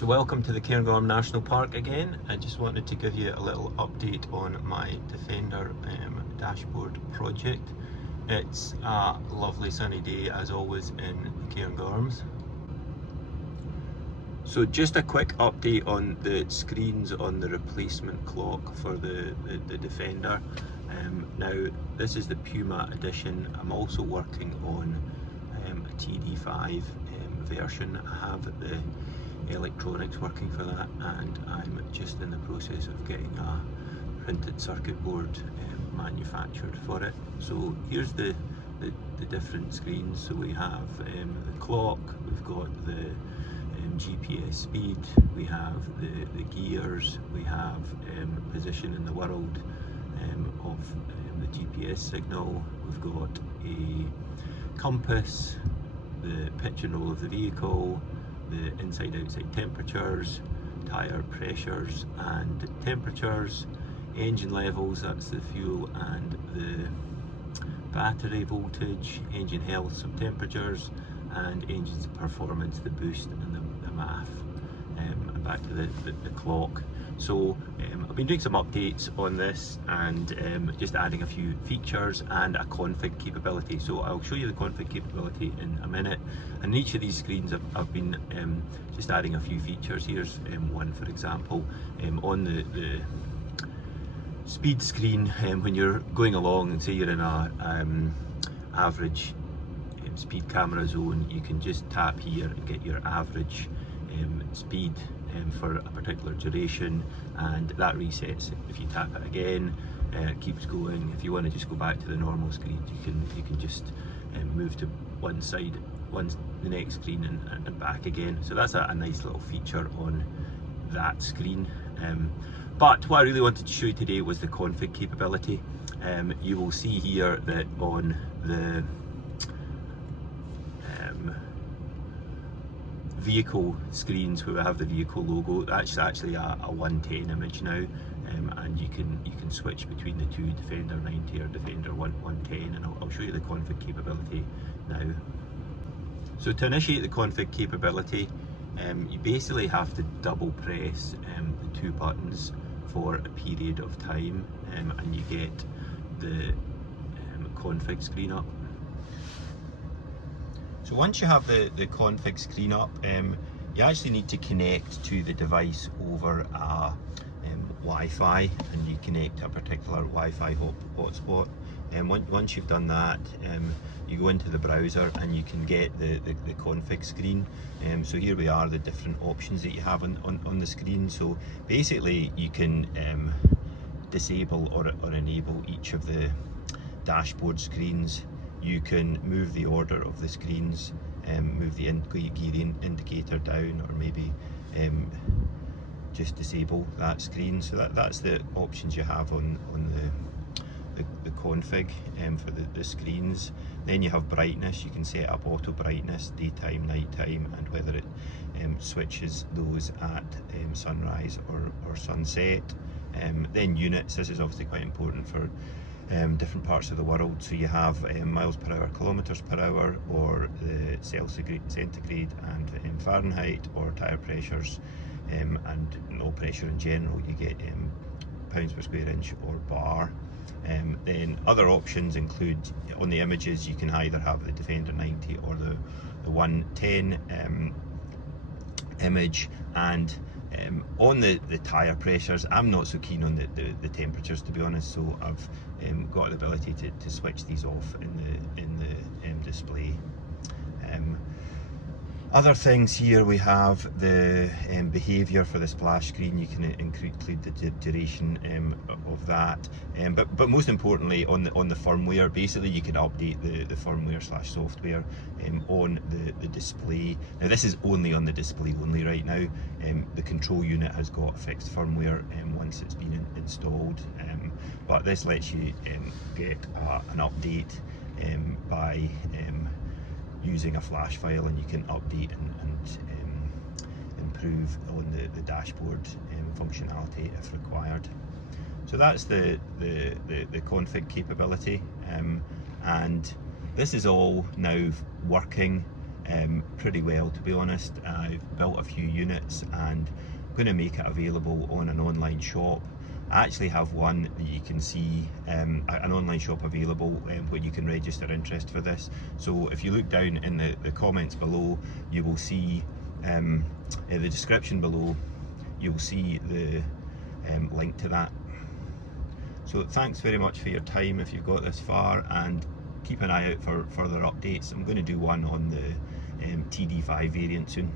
So welcome to the Cairngorm National Park again. I just wanted to give you a little update on my Defender dashboard project. It's a lovely sunny day as always in the Cairngorms. So just a quick update on the screens on the replacement clock for the Defender. Now this is the Puma edition. I'm also working on a TD5 version. I have the electronics working for that, and I'm just in the process of getting a printed circuit board manufactured for it. So here's the different screens. So we have the clock, we've got the GPS speed, we have the gears, we have position in the world of the GPS signal, we've got a compass, the pitch and roll of the vehicle, the inside-outside temperatures, tyre pressures and temperatures, engine levels, that's the fuel and the battery voltage, engine health, some temperatures, and engines performance, the boost and the MAF. And back to the clock. So I've been doing some updates on this and just adding a few features and a config capability. So I'll show you the config capability in a minute. And each of these screens I've been just adding a few features. Here's one for example. On the speed screen, when you're going along and say you're in a average speed camera zone, you can just tap here and get your average speed for a particular duration, and that resets. If you tap it again, it keeps going. If you want to just go back to the normal screen, you can just move to one side, the next screen, and back again. So that's a nice little feature on that screen. But what I really wanted to show you today was the config capability. You will see here that on the vehicle screens where we have the vehicle logo, that's actually a 110 image now, and you can switch between the two, Defender 90 or Defender 110, and I'll show you the config capability now. So to initiate the config capability, you basically have to double press the two buttons for a period of time, and you get the config screen up. So once you have the config screen up, you actually need to connect to the device over a Wi-Fi, and you connect to a particular Wi-Fi hotspot. And once you've done that, you go into the browser and you can get the config screen. So here we are, the different options that you have on the screen. So basically you can disable or enable each of the dashboard screens. You can move the order of the screens, move the gear indicator down, or maybe just disable that screen. So that's the options you have on the config for the screens. Then you have brightness. You can set up auto brightness, daytime, nighttime, and whether it switches those at sunrise or sunset. Then units. This is obviously quite important for different parts of the world. So you have miles per hour, kilometers per hour, or the centigrade and Fahrenheit, or tyre pressures and oil pressure in general. You get pounds per square inch or bar. Then other options include, on the images, you can either have the Defender 90 or the 110 image. And on the tyre pressures, I'm not so keen on the temperatures, to be honest, so I've got the ability to switch these off in the display. Other things here, we have the behaviour for the splash screen. You can include the duration of that, but most importantly on the firmware. Basically you can update the firmware / software on the display. Now this is only on the display only right now. The control unit has got fixed firmware once it's been installed, but this lets you get an update by using a flash file, and you can update and improve on the dashboard functionality if required. So that's the config capability, and this is all now working pretty well, to be honest. I've built a few units and I'm going to make it available on an online shop. I actually have one that you can see, an online shop available where you can register interest for this. So if you look down in the comments below, you will see in the description below, you'll see the link to that. So thanks very much for your time if you've got this far, and keep an eye out for further updates. I'm going to do one on the TD5 variant soon.